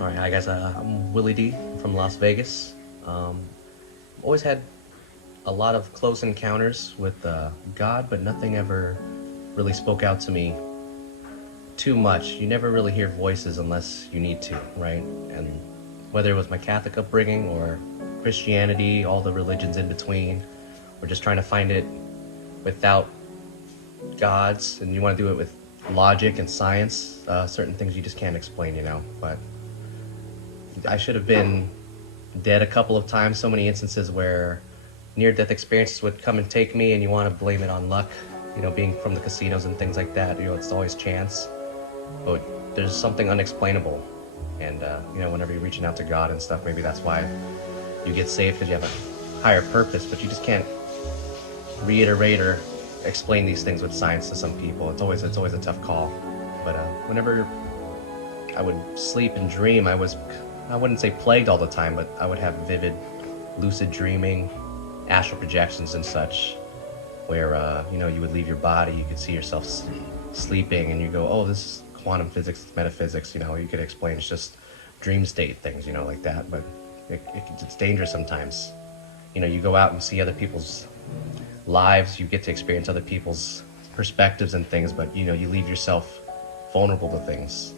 All right, hi guys. I'm Willie D from Las Vegas. Always had a lot of close encounters with God, but nothing ever really spoke out to me too much. You never really hear voices unless you need to, right? And whether it was my Catholic upbringing or Christianity, all the religions in between, or just trying to find it without gods, and you want to do it with logic and science, certain things you just can't explain, But I should have been dead a couple of times. So many instances where near-death experiences would come and take me, and you want to blame it on luck. Being from the casinos and things like that. It's always chance, but there's something unexplainable. And whenever you're reaching out to God and stuff, maybe that's why you get saved, because you have a higher purpose. But you just can't reiterate or explain these things with science to some people. It's always a tough call. But whenever I would sleep and dream, I wouldn't say plagued all the time, but I would have vivid, lucid dreaming, astral projections and such, where you would leave your body, you could see yourself sleeping, and you go, oh, this is quantum physics, metaphysics. You could explain it's just dream state things, like that. But it's dangerous sometimes. You go out and see other people's lives, you get to experience other people's perspectives and things, but you leave yourself vulnerable to things.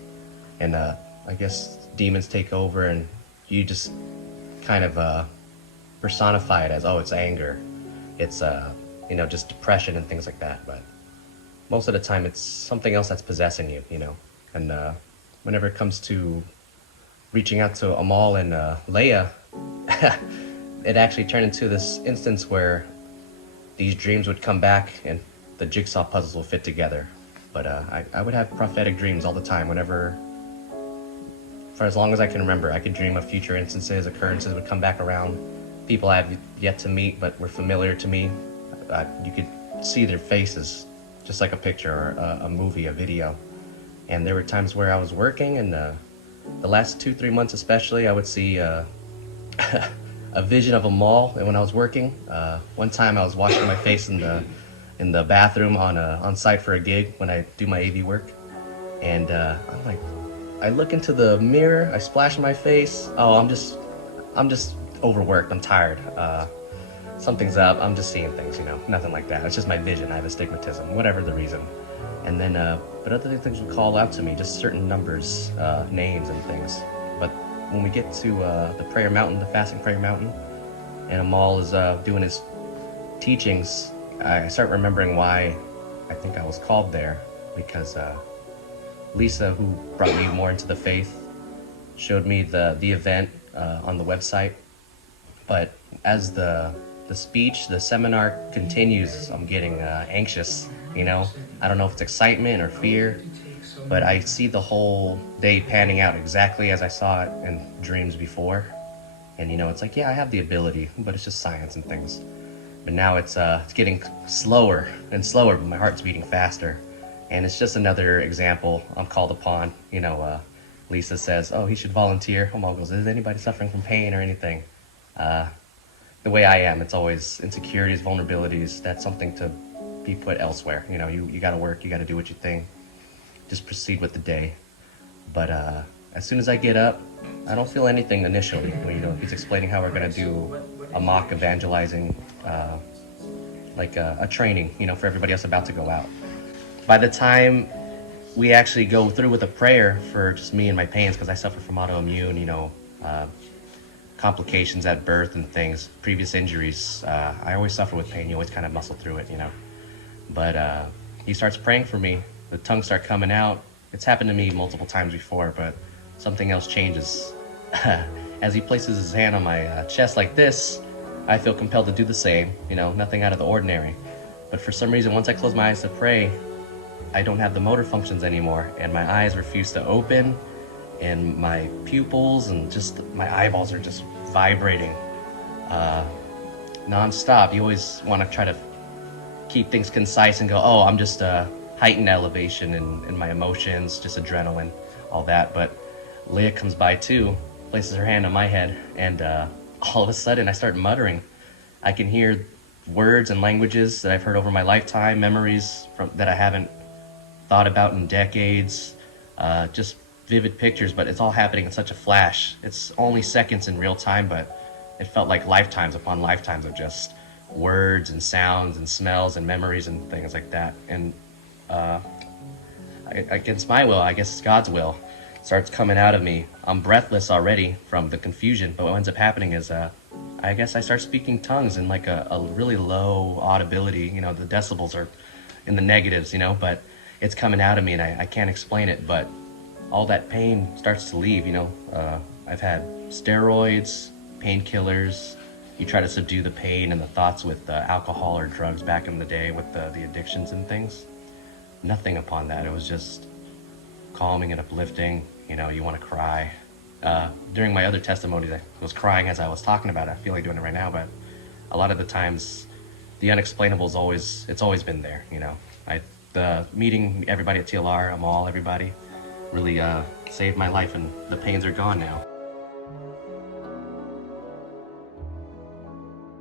And I guess demons take over, and you just kind of personify it as, oh, it's anger, it's just depression and things like that. But most of the time it's something else that's possessing you. And whenever it comes to reaching out to Amal and Leia, it actually turned into this instance where these dreams would come back and the jigsaw puzzles will fit together. But I would have prophetic dreams all the time. Whenever, for as long as I can remember, I could dream of future instances, occurrences would come back around. People I have yet to meet but were familiar to me. You could see their faces, just like a picture or a movie, a video. And there were times where I was working, and the last 2-3 months especially, I would see a vision of a mall. And when I was working, one time I was washing my face in the bathroom on site for a gig when I do my AV work, and I'm like, I look into the mirror, I splash my face. Oh, I'm just overworked. I'm tired. Something's up. I'm just seeing things, nothing like that. It's just my vision. I have astigmatism, whatever the reason. And then, but other things would call out to me, just certain numbers, names and things. But when we get to the prayer mountain, the fasting prayer mountain, and Amal is doing his teachings, I start remembering why I think I was called there, because Lisa, who brought me more into the faith, showed me the event on the website. But as the speech, the seminar continues, I'm getting anxious. I don't know if it's excitement or fear, but I see the whole day panning out exactly as I saw it in dreams before. And it's like, yeah, I have the ability, but it's just science and things. But now it's getting slower and slower, but my heart's beating faster. And it's just another example I'm called upon. Lisa says, oh, he should volunteer. Amal goes, is anybody suffering from pain or anything? The way I am, it's always insecurities, vulnerabilities. That's something to be put elsewhere. You got to work, you got to do what you think. Just proceed with the day. But as soon as I get up, I don't feel anything initially. He's explaining how we're going to do a mock evangelizing, like a training, for everybody else about to go out. By the time we actually go through with a prayer for just me and my pains, because I suffer from autoimmune, complications at birth and things, previous injuries. I always suffer with pain. You always kind of muscle through it, But he starts praying for me. The tongues start coming out. It's happened to me multiple times before, but something else changes. As he places his hand on my chest like this, I feel compelled to do the same. Nothing out of the ordinary. But for some reason, once I close my eyes to pray, I don't have the motor functions anymore, and my eyes refuse to open, and my pupils and just my eyeballs are just vibrating non-stop. You always want to try to keep things concise and go, oh, I'm just heightened elevation in my emotions, just adrenaline, all that. But Leah comes by too, places her hand on my head, and all of a sudden I start muttering. I can hear words and languages that I've heard over my lifetime, memories that I haven't thought about in decades, just vivid pictures, but it's all happening in such a flash. It's only seconds in real time, but it felt like lifetimes upon lifetimes of just words and sounds and smells and memories and things like that. And against my will, I guess it's God's will, starts coming out of me. I'm breathless already from the confusion, but what ends up happening is I guess I start speaking tongues in like a really low audibility. You know, the decibels are in the negatives, you know, but it's coming out of me and I can't explain it, but all that pain starts to leave, you know. I've had steroids, painkillers. You try to subdue the pain and the thoughts with alcohol or drugs back in the day with the addictions and things. Nothing upon that. It was just calming and uplifting. You know, you want to cry. During my other testimonies, I was crying as I was talking about it. I feel like doing it right now, but a lot of the times, the unexplainable is it's always been there. You know, the meeting everybody at TLR, Amal, everybody, really saved my life, and the pains are gone now.